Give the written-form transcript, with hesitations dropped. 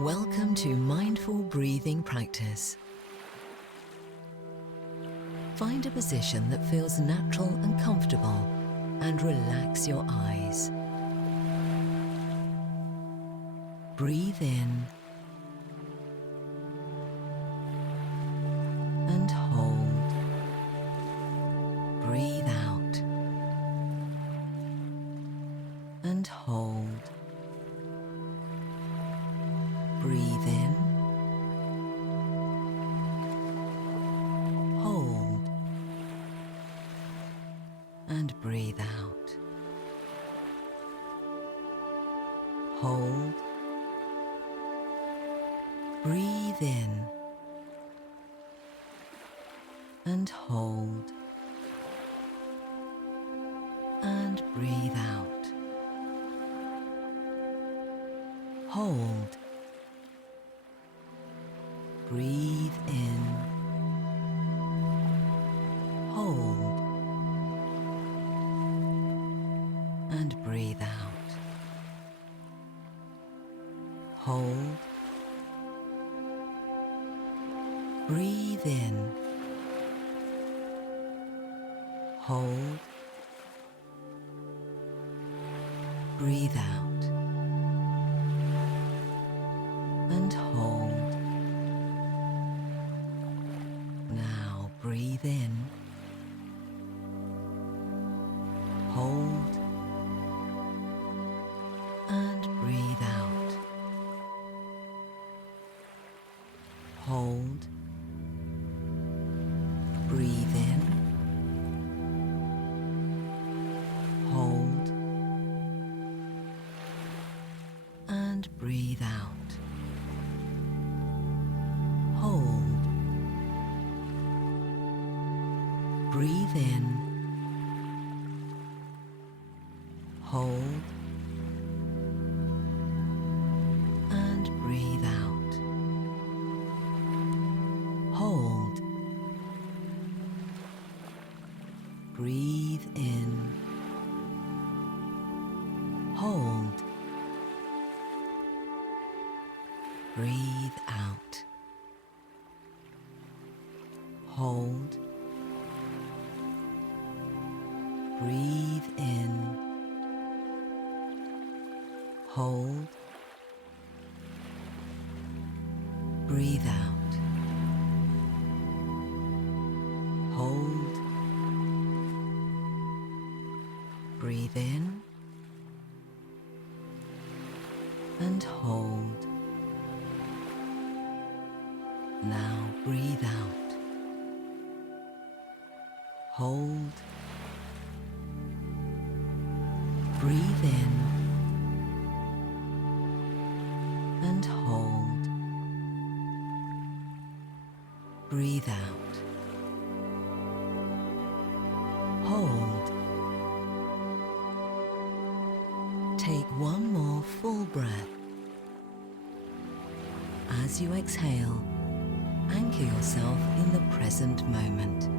Welcome to mindful breathing practice. Find a position that feels natural and comfortable and relax your eyes. Breathe in and hold. Breathe out and hold. Breathe in, hold, and breathe out. Hold, breathe in, and hold, and breathe out. Hold. Breathe in, hold, and breathe out. Hold, breathe in, hold, breathe out, and hold. Now breathe in, hold, and breathe out. Hold, breathe in, hold, and breathe out. Hold. Breathe in, hold, and breathe out. Hold. Breathe in, hold, breathe out. Hold. Breathe in, hold, breathe out, hold, breathe in, and hold. Now breathe out, hold, breathe in, and hold. Breathe out. Hold. Take one more full breath. As you exhale, anchor yourself in the present moment.